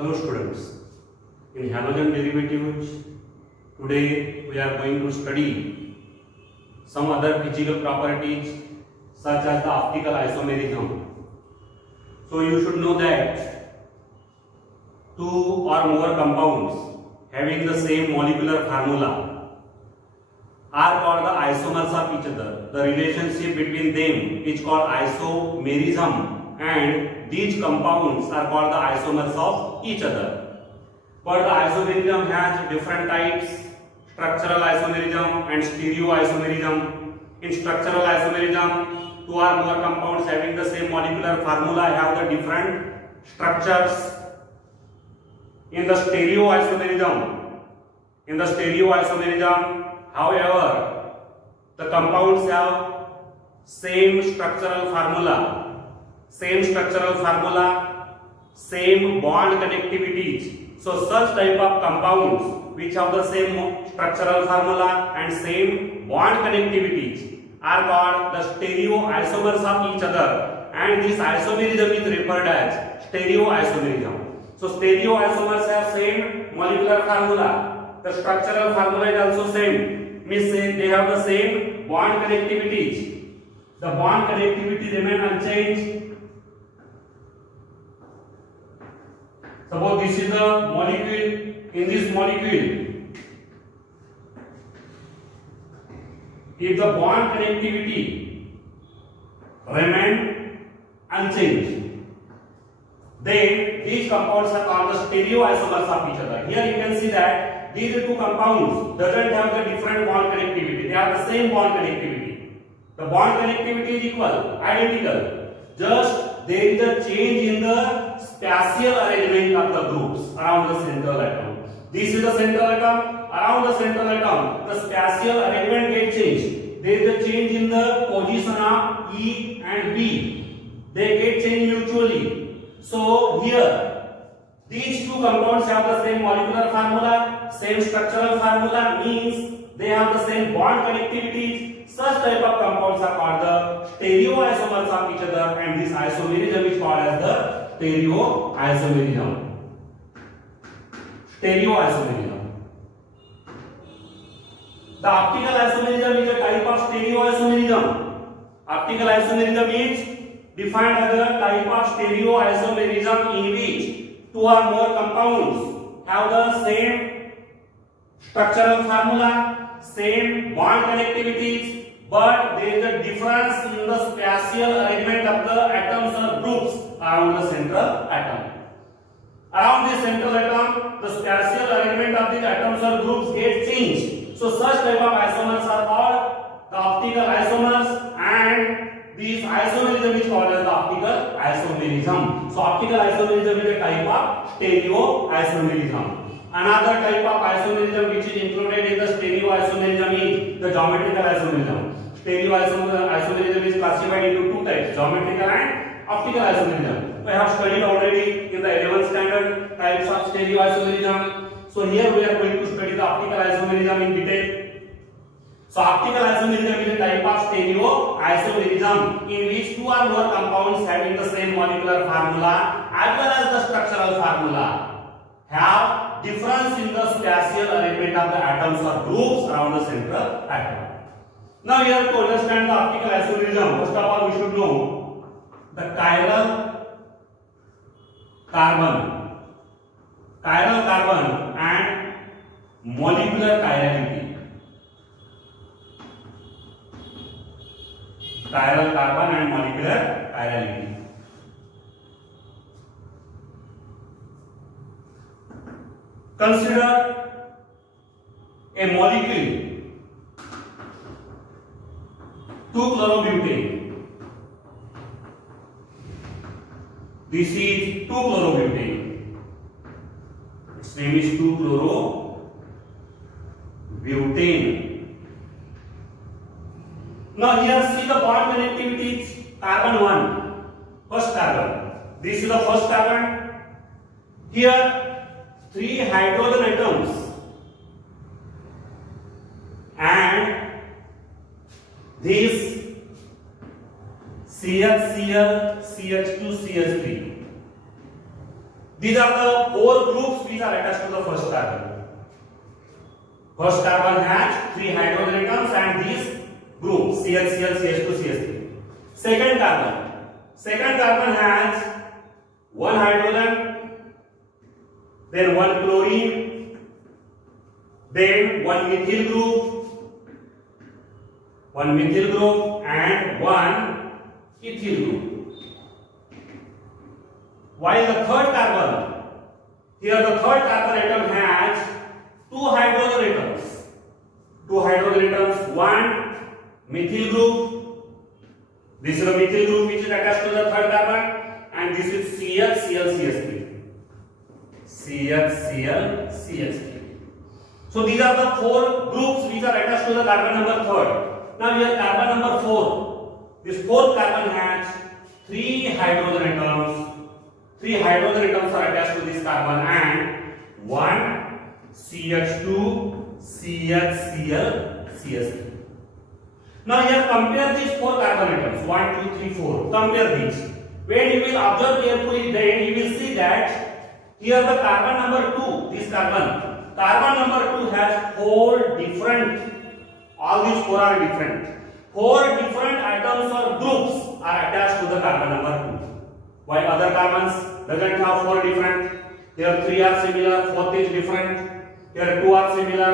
Hello students, in halogen derivatives, today we are going to study some other physical properties such as the optical isomerism. So you should know that two or more compounds having the same molecular formula are called the isomers of each other. The relationship between them is called isomerism, and these compounds are called the isomers of each other. But the isomerism has different types: structural isomerism and stereoisomerism. In structural isomerism, two or more compounds having the same molecular formula have the different structures. In the stereoisomerism, however, the compounds have same structural formula, same bond connectivities. So such type of compounds which have the same structural formula and same bond connectivities are called the stereoisomers of each other, and this isomerism is referred as stereoisomerism. So stereoisomers have same molecular formula, the structural formula is also same, means they have the same bond connectivities. The bond connectivity remain unchanged. Suppose this is the molecule. In this molecule, if the bond connectivity remain unchanged, then these compounds are called the stereoisomers of each other. Here you can see that these two compounds doesn't have the different bond connectivity. They have the same bond connectivity. The bond connectivity is equal, identical. Just there is a change in the spatial arrangement of the groups around the central atom. This is the central atom. Around the central atom, the spatial arrangement gets changed. There is a change in the position of E and B. They get changed mutually. So here, these two compounds have the same molecular formula, same structural formula, means they have the same bond connectivities. Such type of compounds are called the stereoisomers of each other, and this isomerism is called as the stereoisomerism. The optical isomerism is a type of stereoisomerism. Optical isomerism is defined as a type of stereoisomerism in which two or more compounds have the same structural formula, same bond connectivities, but there is a difference in the spatial arrangement of the atoms or groups around the central atom. Around the central atom, the spatial arrangement of these atoms or groups gets changed. So such type of isomers are called the optical isomers, and this isomerism is called as the optical isomerism. So optical isomerism is a type of stereoisomerism. Another type of isomerism which is included in the stereoisomerism is the geometrical isomerism. Stereoisomerism is classified into two types, geometrical and optical isomerism. We have studied already in the 11th standard types of stereoisomerism. So here we are going to study the optical isomerism in detail. So optical isomerism is a type of stereoisomerism in which two or more compounds having the same molecular formula as well as the structural formula have difference in the spatial arrangement of the atoms or groups around the central atom. Now we have to understand the optical isomerism. First of all, we should know the chiral carbon and molecular chirality. Chiral carbon and molecular chirality. Consider a molecule 2-chlorobutane. This is 2-chlorobutane. Its name is 2-chlorobutane. Now here see the bond connectivities. Carbon 1, first carbon. This is the first carbon. Here 3 hydrogen atoms and this CHCl, CH2, CH3. These are the four groups which are attached to the first carbon. First carbon has 3 hydrogen atoms and these groups CH, CH2, CH3. Second carbon has 1 hydrogen, then 1 chlorine, then 1 methyl group and 1 ethyl group. While the third carbon, here the third carbon atom has 2 hydrogen atoms. 2 hydrogen atoms, 1 methyl group. This is the methyl group which is attached to the third carbon, and this is CH, CH3. So these are the four groups which are attached to the carbon number third. Now here carbon number 4. This fourth carbon has 3 hydrogen atoms. 3 hydrogen atoms are attached to this carbon and 1 CH2, CH, CH3. Now here compare these 4 carbon atoms 1, 2, 3, 4. Compare these. When you will observe carefully, then you will see that here the carbon number 2, this carbon number 2 has 4 different. All these 4 are different. 4 different atoms or groups are attached to the carbon number 2. While other carbons doesn't have 4 different. Here 3 are similar, 4th is different. Here 2 are similar.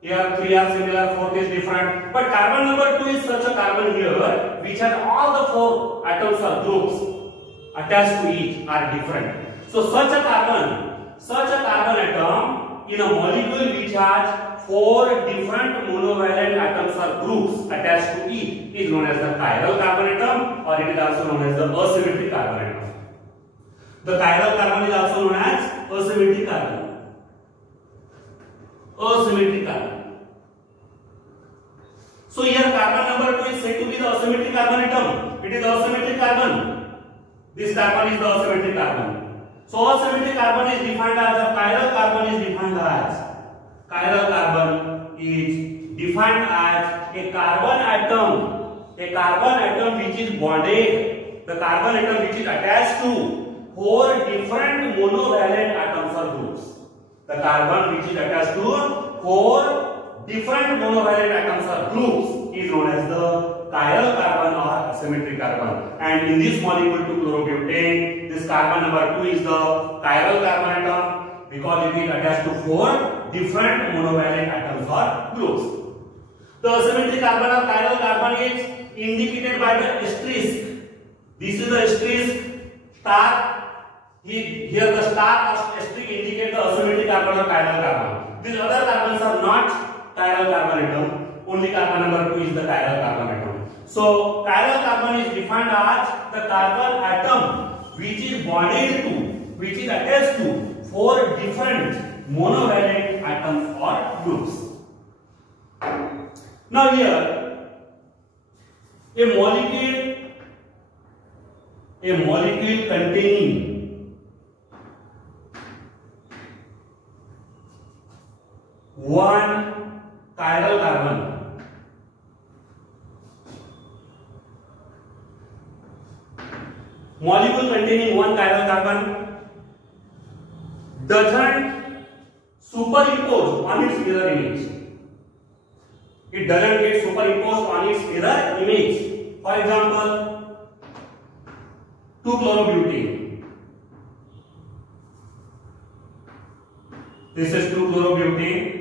Here 3 are similar, 4th is different. But carbon number 2 is such a carbon here which has all the 4 atoms or groups attached to it are different. So such a carbon atom in a molecule which has 4 different monovalent atoms or groups attached to it is known as the chiral carbon atom, or it is also known as the asymmetric carbon atom. The chiral carbon is also known as asymmetric carbon. So here carbon number 2 is said to be the asymmetric carbon atom. It is the asymmetric carbon. This carbon is the asymmetric carbon. So asymmetric carbon is defined as a chiral carbon is defined as a carbon atom which is bonded, the carbon atom which is attached to 4 different monovalent atoms or groups. The carbon which is attached to 4 different monovalent atoms or groups is known as the chiral carbon or asymmetric carbon. And in this molecule 2-chlorobutane, this carbon number 2 is the chiral carbon atom because it is attached to 4 different monovalent atoms or groups. The asymmetric carbon or chiral carbon is indicated by the asterisk. This is the asterisk star. Here the star or asterisk indicate the asymmetric carbon or chiral carbon. These other carbons are not chiral carbon atom. Only carbon number 2 is the chiral carbon atom. So chiral carbon is defined as the carbon atom which is bonded to, which is attached to 4 different monovalent atoms or groups. Now here a molecule containing one chiral carbon doesn't superimpose on its mirror image. It doesn't get superimposed on its mirror image. For example, 2-chlorobutane. This is 2-chlorobutane.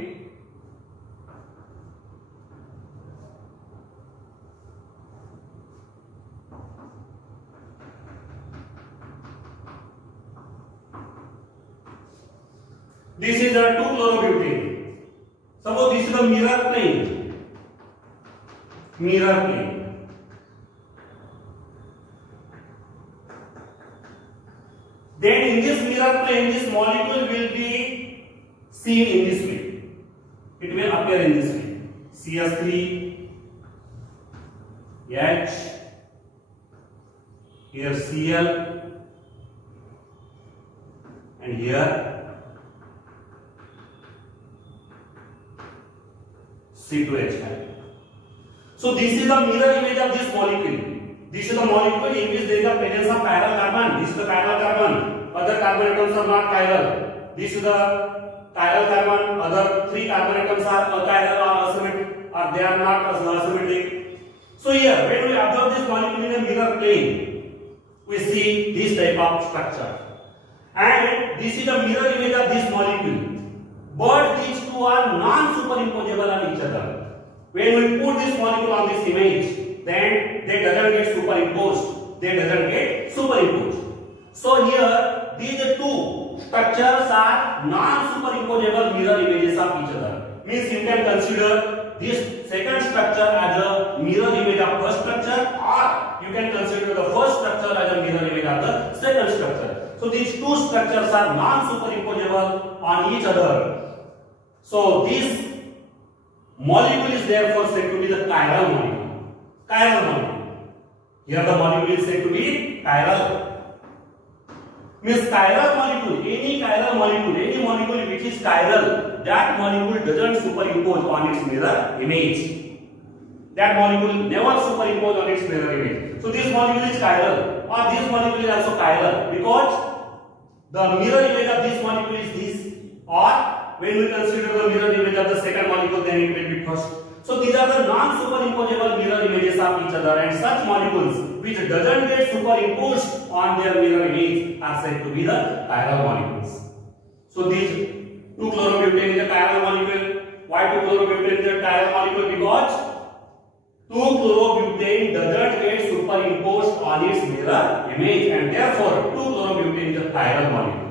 This is a 2-chlorobutane. Suppose this is the mirror plane. Then in this mirror plane, this molecule will be seen in this way. It will appear in this way. CH3, H, here Cl, and here C2H5. So this is the mirror image of this molecule. This is the molecule in which there is the presence of chiral carbon. This is the chiral carbon. other carbon atoms are not chiral. This is the chiral carbon, other 3 carbon atoms are achiral or asymmetric, or they are not asymmetric. So here, when we observe this molecule in a mirror plane, we see this type of structure, and this is the mirror image of this molecule. But these two are non-superimposable on each other. When we put this molecule on this image, then they doesn't get superimposed. They doesn't get superimposed. So here, these two structures are non-superimposable mirror images of each other. Means you can consider this second structure as a mirror image of first structure, or you can consider the first structure as a mirror image of the second structure. So these two structures are non-superimposable on each other. So this molecule is therefore said to be the chiral molecule. Chiral molecule. Here the molecule is said to be chiral. Means chiral molecule, any molecule which is chiral, that molecule doesn't superimpose on its mirror image. That molecule never superimpose on its mirror image. So this molecule is chiral, or this molecule is also chiral, because the mirror image of this molecule is this, or when we consider the mirror image of the second molecule, then it will be first. So these are the non-superimposable mirror images of each other, and such molecules which doesn't get superimposed on their mirror image are said to be the chiral molecules. So these 2-chlorobutane is a chiral molecule. Why 2-chlorobutane is a chiral molecule? Because 2-chlorobutane doesn't get superimposed on its mirror image, and therefore 2-chlorobutane is a chiral molecule.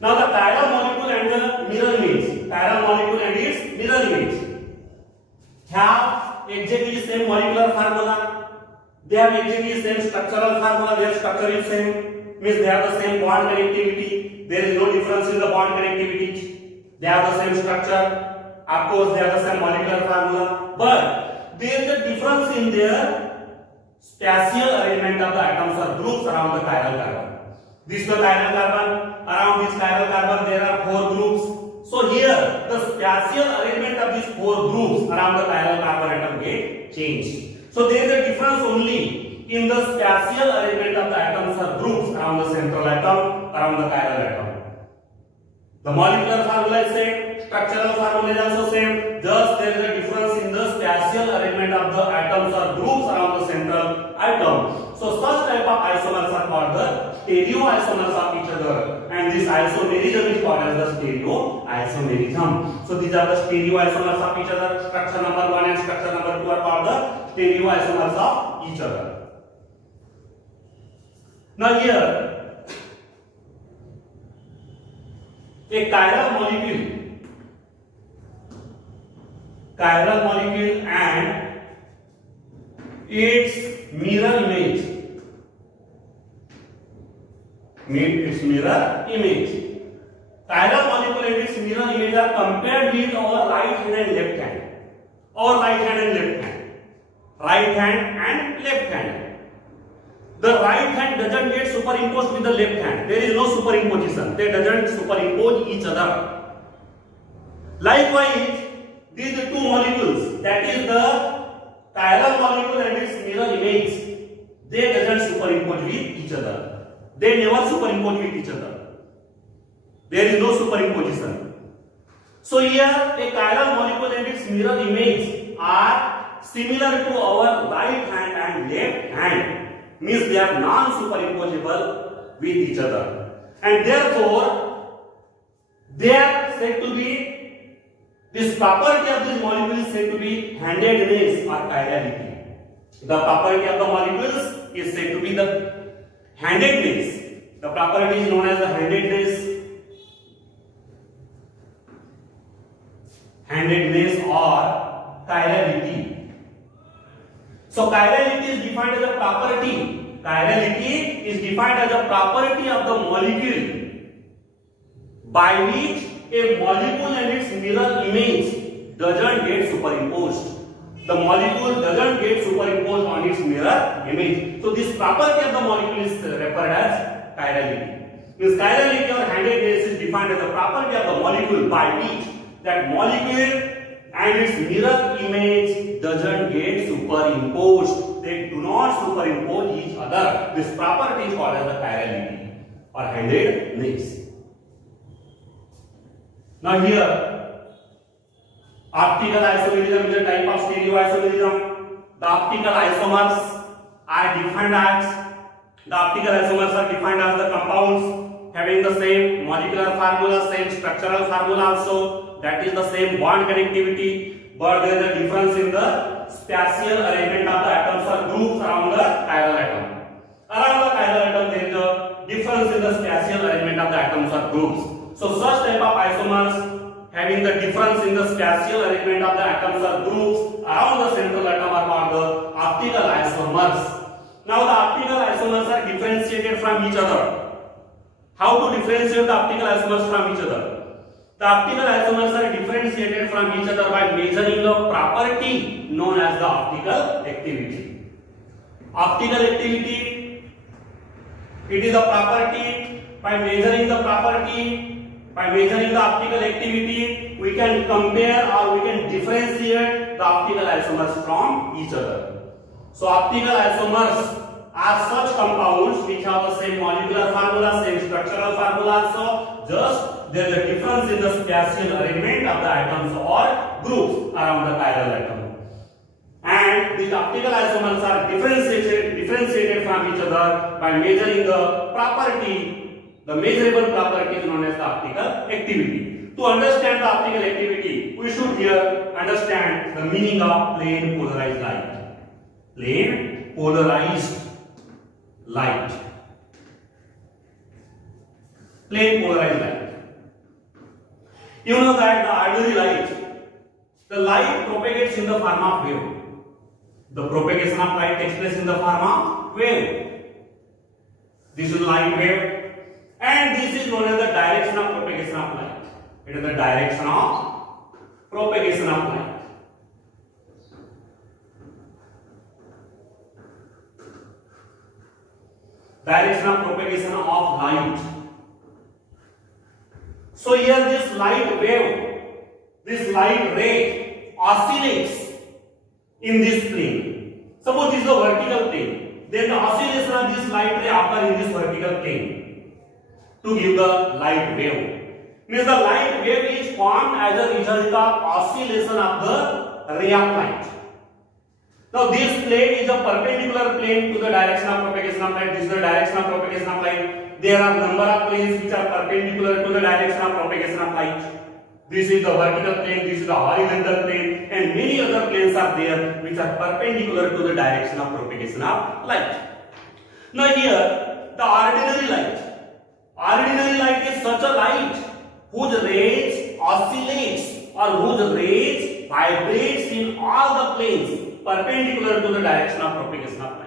Now the chiral molecule and the mirror image, chiral molecule and its mirror image have exactly same molecular formula. They have exactly same structural formula. Their structure is same, means they have the same bond connectivity. There is no difference in the bond connectivity. They have the same structure. Of course, they have the same molecular formula, but there is a difference in their spatial arrangement of the atoms or groups around the chiral carbon. This is the chiral carbon. Around this chiral carbon there are 4 groups. So here the spatial arrangement of these 4 groups around the chiral carbon atom get changed. So there is a difference only in the spatial arrangement of the atoms or groups around the central atom, around the chiral atom. The molecular formula is same, structural formula is also same. Thus there is a difference in the spatial arrangement of the atoms or groups around the central atom. So such type of isomers are called the stereoisomers of each other, and this isomerism is called as the stereoisomerism. So these are the stereoisomers of each other. Structure number 1 and structure number 2 are called the stereoisomers of each other. Now here a chiral molecule and its mirror image. Chiral molecule and its mirror image are compared with our right hand and left hand. Right hand and left hand. The right hand doesn't get superimposed with the left hand. There is no superimposition. They doesn't superimpose each other. Likewise, these 2 molecules, that is the chiral molecule and its mirror image, they doesn't superimpose with each other. They never superimpose with each other. There is no superimposition. So here a chiral molecule and its mirror image are similar to our right hand and left hand. Means they are non-superimposable with each other, and therefore they are said to be, this property of this molecule is said to be handedness or chirality. The property of the molecules is said to be the handedness. The property is known as the handedness or chirality. So chirality is defined as a property. Chirality is defined as a property of the molecule by which a molecule and its mirror image doesn't get superimposed. The molecule doesn't get superimposed on its mirror image. So this property of the molecule is referred as chirality. Means chirality or handedness is defined as a property of the molecule by which that molecule and its mirror image doesn't get superimposed. They do not superimpose each other. This property is called as the chirality or handedness. Now here, optical isomerism is a type of stereoisomerism. The optical isomers are defined as the compounds having the same molecular formula, same structural formula also, that is the same bond connectivity, but there is a difference in the spatial arrangement of the atoms or groups around the chiral atom. Around the chiral atom there is a difference in the spatial arrangement of the atoms or groups. So such type of isomers having the difference in the spatial arrangement of the atoms or groups around the central atom are called the optical isomers. Now the optical isomers are differentiated from each other. How to differentiate the optical isomers from each other? The optical isomers are differentiated from each other by measuring a property known as the optical activity. Optical activity, it is a property. By measuring the optical activity, we can compare or we can differentiate the optical isomers from each other. So optical isomers are such compounds which have the same molecular formula, same structural formula, so just there is a difference in the spatial arrangement of the atoms or groups around the chiral atom. And these optical isomers are differentiated from each other by measuring the property, the measurable property known as the optical activity. To understand the optical activity, we should here understand the meaning of plane polarized light. Plane polarized light. Plane polarized light. You know that the ordinary light, the light propagates in the form of wave. The propagation of light takes place in the form of wave. This is light wave, and this is known as the direction of propagation of light. It is the direction of propagation of light. Direction of propagation of light. So here this light wave, this light ray oscillates in this plane. Suppose this is a vertical plane, then the oscillation of this light ray occur in this vertical plane to give the light wave. Means the light wave is formed as a result of oscillation of the ray of light. Now this plane is a perpendicular plane to the direction of propagation of light. This is the direction of propagation of light. There are number of planes which are perpendicular to the direction of propagation of light. This is the vertical plane, this is the horizontal plane, and many other planes are there which are perpendicular to the direction of propagation of light. Now here, the ordinary light. Ordinary light is such a light whose rays oscillates or whose rays vibrates in all the planes perpendicular to the direction of propagation of light.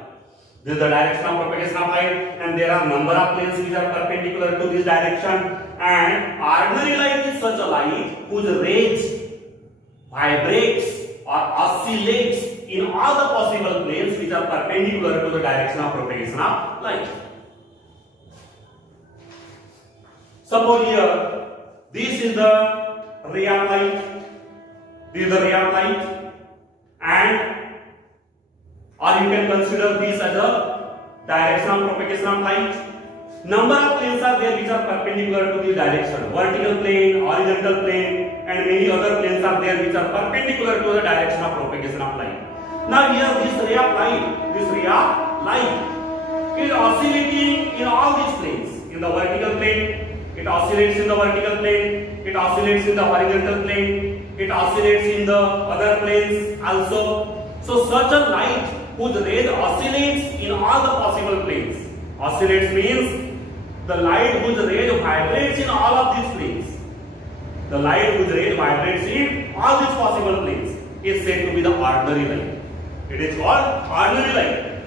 This is the direction of propagation of light, and there are number of planes which are perpendicular to this direction. And ordinary light is such a light whose rays vibrates or oscillates in all the possible planes which are perpendicular to the direction of propagation of light. Suppose here, this is the ray of light. This is the ray of light, and or you can consider this as a direction of propagation of light. Number of planes are there which are perpendicular to this direction. Vertical plane, horizontal plane, and many other planes are there which are perpendicular to the direction of propagation of light. Now here this ray of light is oscillating in all these planes. In the vertical plane, it oscillates in the vertical plane, it oscillates in the horizontal plane, it oscillates in the other planes also. So such a light whose rays oscillates in all the possible planes. Oscillates means the light whose rays vibrates in all of these planes. The light whose rays vibrates in all these possible planes is said to be the ordinary light. It is called ordinary light.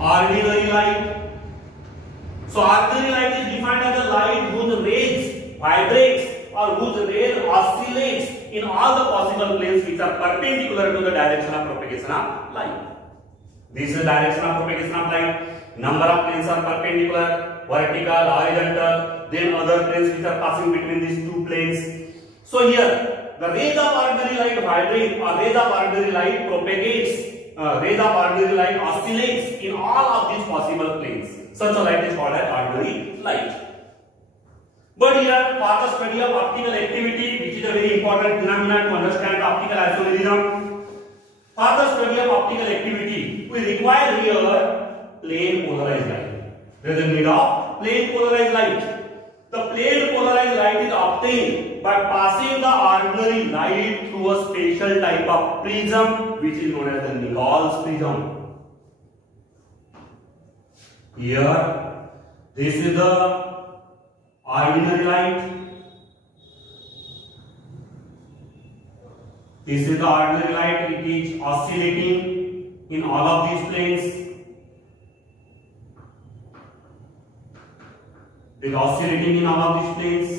Ordinary light. So ordinary light is defined as a light whose rays vibrates or whose rays oscillates in all the possible planes which are perpendicular to the direction of propagation of light. This is the direction of propagation of light. Number of planes are perpendicular, vertical, horizontal, then other planes which are passing between these two planes. So here, the rays of ordinary light vibrate or rays of ordinary light propagates, rays of ordinary light oscillates in all of these possible planes. Such a light is called as ordinary light. But here, for the study of optical activity, which is a very important phenomenon to understand optical isomerism, for the study of optical activity, we require here plane polarized light. There is a need of plane polarized light. The plane polarized light is obtained by passing the ordinary light through a special type of prism, which is known as the Nichols prism. Here, this is the ordinary light. This is the ordinary light. It is oscillating in all of these planes. It is oscillating in all of these planes.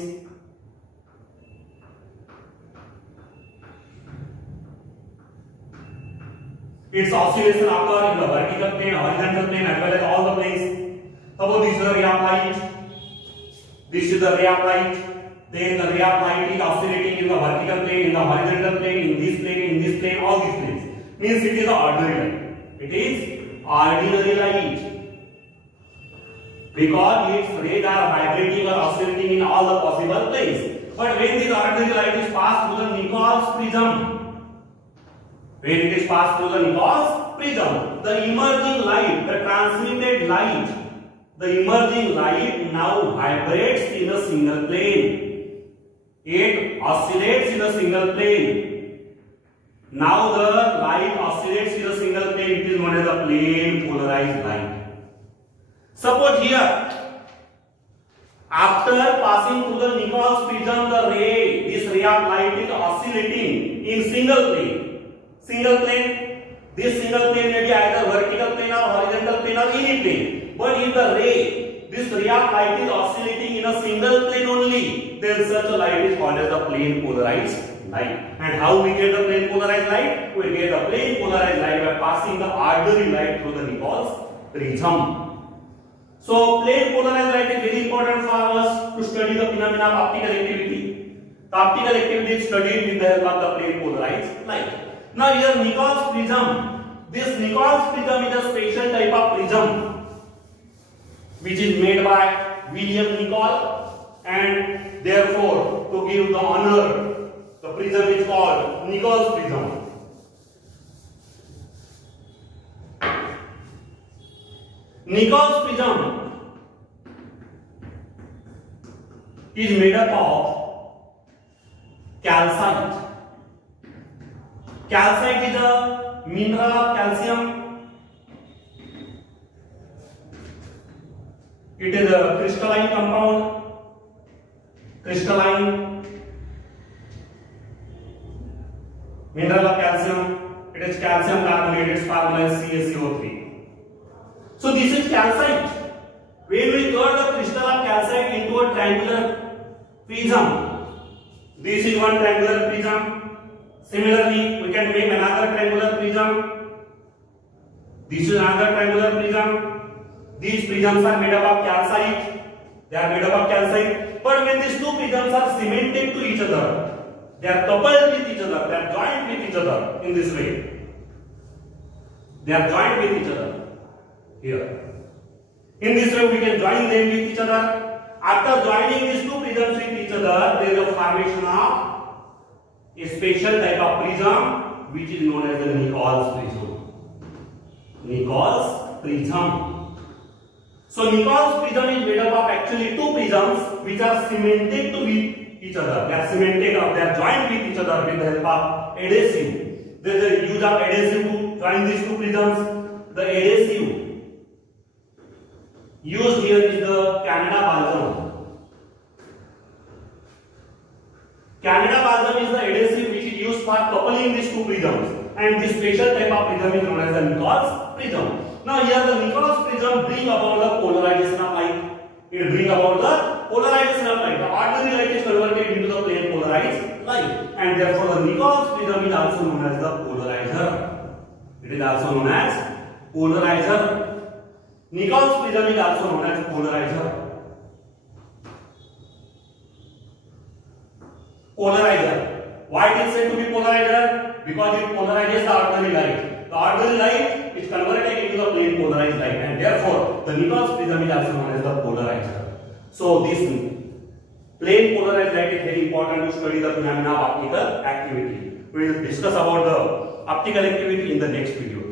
Its oscillation occurs in the vertical plane, horizontal plane, as well as all the planes. Suppose this is the ray of light. This is the ray of light. Then the ray of light is oscillating in the vertical plane, in the horizontal plane, in this plane, all these planes. Means it is the ordinary light. It is ordinary light. Because its rays are vibrating or oscillating in all the possible planes. But when this ordinary light is passed through the Nichols prism, when it is passed through the Nichols prism, the emerging light, the transmitted light, the emerging light now vibrates in a single plane. It oscillates in a single plane. Now the light oscillates in a single plane. It is known as a plane polarized light. Suppose here, after passing through the Nichols prism, the ray, this ray of light is oscillating in single plane. Single plane. This single plane may be either vertical plane or horizontal plane or any plane. But if the ray, this ray of light is oscillating in a single plane only, then such a light is called as the plane polarized light. And how we get the plane polarized light? We get the plane polarized light by passing the ordinary light through the Nichols prism. So plane polarized light is very important for us to study the phenomena of optical activity. The optical activity is studied with the help of the plane polarized light. Now here Nichols prism. This Nichols prism is a special type of prism which is made by William Nichols, and therefore to give the honor, the prism is called Nichols prism. Nichols prism is made up of calcite. Calcite is a mineral of calcium. It is a crystalline compound. Crystalline mineral of calcium. It is calcium carbonate. Its formula is CaCO3. So this is calcite. When we cut the crystal of calcite into a triangular prism, this is one triangular prism. Similarly, we can make another triangular prism. This is another triangular prism. These prisms are made up of calcite. They are made up of calcite. But when these two prisms are cemented to each other, they are coupled with each other. They are joined with each other in this way. They are joined with each other. Here. In this way we can join them with each other. After joining these two prisms with each other, there is a formation of a special type of prism which is known as the Nichols prism. Nichols prism. So Nichols prism is made up of actually two prisms which are cemented to each other. They are cemented or they are joined with each other with the help of adhesive. There is a use of adhesive to join these two prisms. The adhesive used here is the Canada balsam. Canada balsam is the adhesive which is used for coupling these two prisms, and this special type of prism is known as the Nichols prism. Now here the Nichols prism bring about the polarization of light. It bring about the polarization of light. The ordinary light is converted into the plane polarized light, and therefore the Nichols prism is also known as the polarizer. It is also known as polarizer. Nichols prism is also known as polarizer. Polarizer. Why it is said to be polarizer? Because it polarizes the ordinary light. The ordinary light is converted into the plane polarized light, and therefore the Nichols prism is also known as the polarizer. So this plane polarized light is very important to study the phenomena of optical activity. We will discuss about the optical activity in the next video.